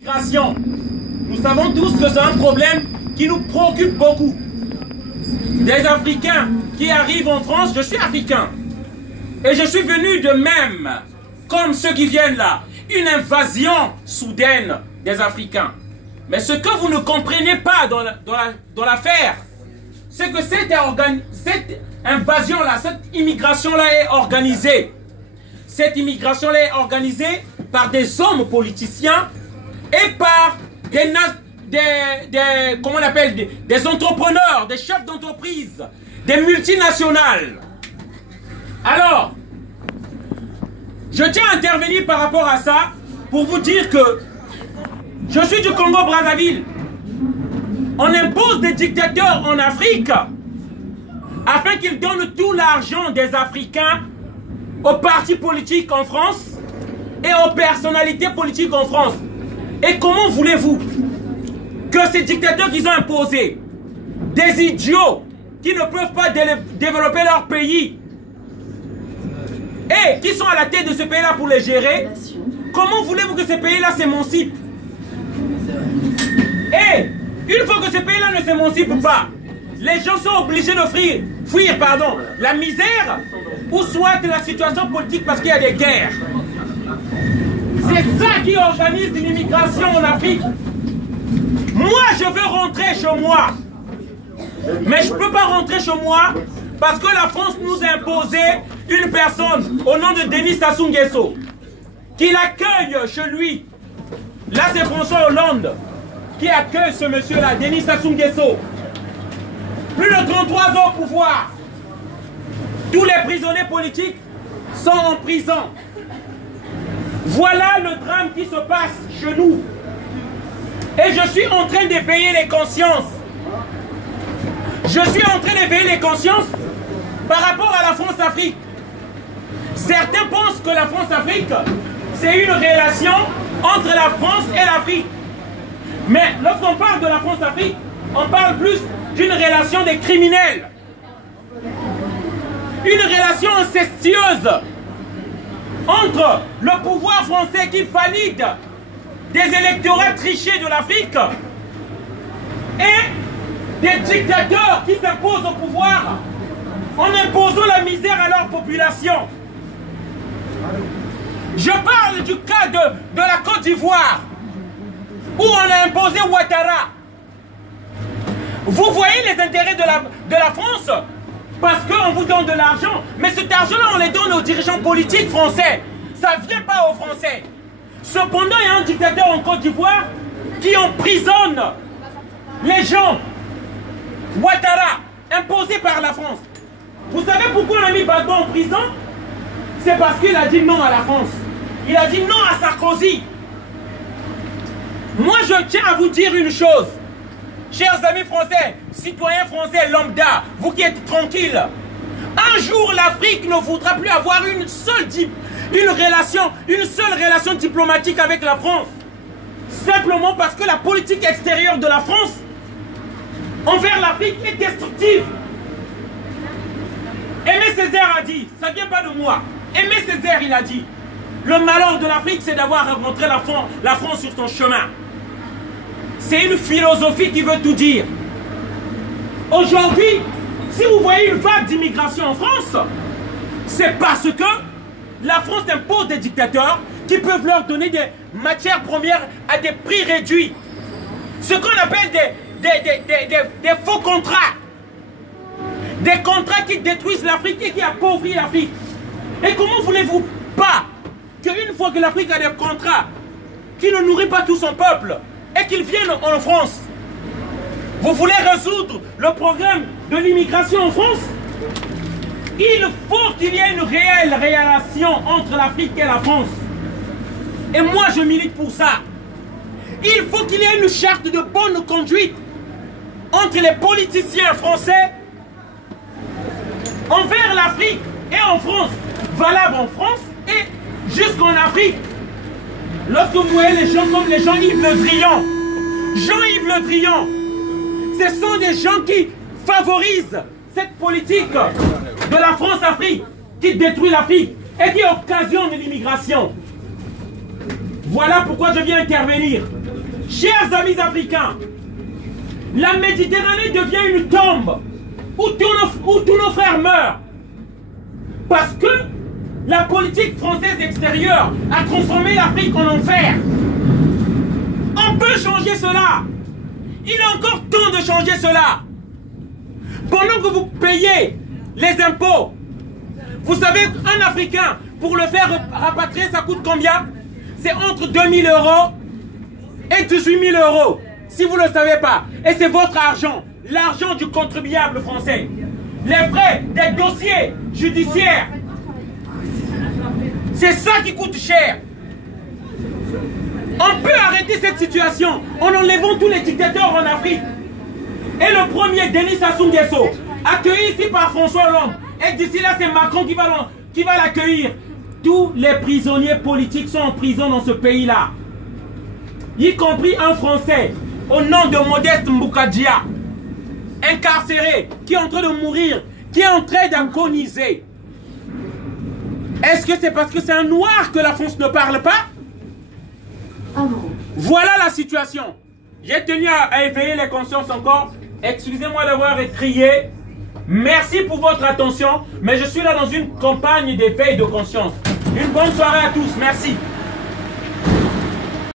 Migration. Nous savons tous que c'est un problème qui nous préoccupe beaucoup. Des Africains qui arrivent en France, je suis africain. Et je suis venu de même, comme ceux qui viennent là, une invasion soudaine des Africains. Mais ce que vous ne comprenez pas dans l'affaire, c'est que cette invasion-là, cette immigration-là est organisée. Cette immigration-là est organisée par des hommes politiciens et par comment on appelle, des entrepreneurs, des chefs d'entreprise, des multinationales. Alors, je tiens à intervenir par rapport à ça pour vous dire que je suis du Congo-Brazzaville. On impose des dictateurs en Afrique afin qu'ils donnent tout l'argent des Africains aux partis politiques en France et aux personnalités politiques en France. Et comment voulez-vous que ces dictateurs qu'ils ont imposés, des idiots qui ne peuvent pas développer leur pays et qui sont à la tête de ce pays-là pour les gérer, comment voulez-vous que ces pays-là s'émancipent? Et une fois que ces pays-là ne s'émancipent pas, les gens sont obligés de fuir la misère ou soit la situation politique parce qu'il y a des guerres. C'est ça qui organise l'immigration en Afrique. Moi, je veux rentrer chez moi. Mais je ne peux pas rentrer chez moi parce que la France nous a imposé une personne au nom de Denis Sassou Nguesso qui l'accueille chez lui. Là, c'est François Hollande qui accueille ce monsieur-là, Denis Sassou Nguesso. Plus de 33 ans au pouvoir. Tous les prisonniers politiques sont en prison. Voilà le drame qui se passe chez nous. Et je suis en train d'éveiller les consciences. Je suis en train d'éveiller les consciences par rapport à la France-Afrique. Certains pensent que la France-Afrique, c'est une relation entre la France et l'Afrique. Mais lorsqu'on parle de la France-Afrique, on parle plus d'une relation des criminels. Une relation incestueuse entre le pouvoir français qui valide des électorats trichés de l'Afrique et des dictateurs qui s'imposent au pouvoir en imposant la misère à leur population. Je parle du cas de la Côte d'Ivoire où on a imposé Ouattara. Vous voyez les intérêts de la France parce qu'on vous donne de l'argent, mais cet argent-là, on les donne aux dirigeants politiques français. Ça ne vient pas aux Français. Cependant, il y a un dictateur en Côte d'Ivoire qui emprisonne les gens. Ouattara, imposé par la France. Vous savez pourquoi on a mis Gbagbo en prison? C'est parce qu'il a dit non à la France. Il a dit non à Sarkozy. Moi, je tiens à vous dire une chose. Chers amis français, citoyens français lambda, vous qui êtes tranquilles, un jour l'Afrique ne voudra plus avoir une seule relation diplomatique avec la France. Simplement parce que la politique extérieure de la France envers l'Afrique est destructive. Aimé Césaire a dit, ça ne vient pas de moi, Aimé Césaire il a dit, le malheur de l'Afrique c'est d'avoir rencontré la France sur son chemin. C'est une philosophie qui veut tout dire. Aujourd'hui, si vous voyez une vague d'immigration en France, c'est parce que la France impose des dictateurs qui peuvent leur donner des matières premières à des prix réduits. Ce qu'on appelle des faux contrats. Des contrats qui détruisent l'Afrique et qui appauvrissent l'Afrique. Et comment voulez-vous pas qu'une fois que l'Afrique a des contrats qui ne nourrissent pas tout son peuple, et qu'ils viennent en France, vous voulez résoudre le problème de l'immigration en France? Il faut qu'il y ait une réelle relation entre l'Afrique et la France. Et moi, je milite pour ça. Il faut qu'il y ait une charte de bonne conduite entre les politiciens français envers l'Afrique et en France, valable en France et jusqu'en Afrique. Lorsque vous voyez les gens comme les Jean-Yves Le Drian, Jean-Yves Le Drian, ce sont des gens qui favorisent cette politique de la France-Afrique, qui détruit l'Afrique et qui occasionne l'immigration. Voilà pourquoi je viens intervenir. Chers amis africains, la Méditerranée devient une tombe où tous nos frères meurent. Parce que la politique française extérieure a transformé l'Afrique en enfer. On peut changer cela. Il est encore temps de changer cela. Pendant que vous payez les impôts, vous savez, un Africain, pour le faire rapatrier, ça coûte combien? C'est entre 2 000 € et 18 000 €. Si vous ne le savez pas. Et c'est votre argent. L'argent du contribuable français. Les frais des dossiers judiciaires. C'est ça qui coûte cher. On peut arrêter cette situation en enlevant tous les dictateurs en Afrique. Et le premier, Denis Sassou Nguesso, accueilli ici par François Hollande. Et d'ici là, c'est Macron qui va l'accueillir. Tous les prisonniers politiques sont en prison dans ce pays-là. Y compris un Français, au nom de Modeste Mboukadia, incarcéré, qui est en train de mourir, qui est en train d'agoniser. Est-ce que c'est parce que c'est un noir que la France ne parle pas? Voilà la situation. J'ai tenu à éveiller les consciences encore. Excusez-moi d'avoir crié. Merci pour votre attention. Mais je suis là dans une campagne d'éveil de conscience. Une bonne soirée à tous. Merci.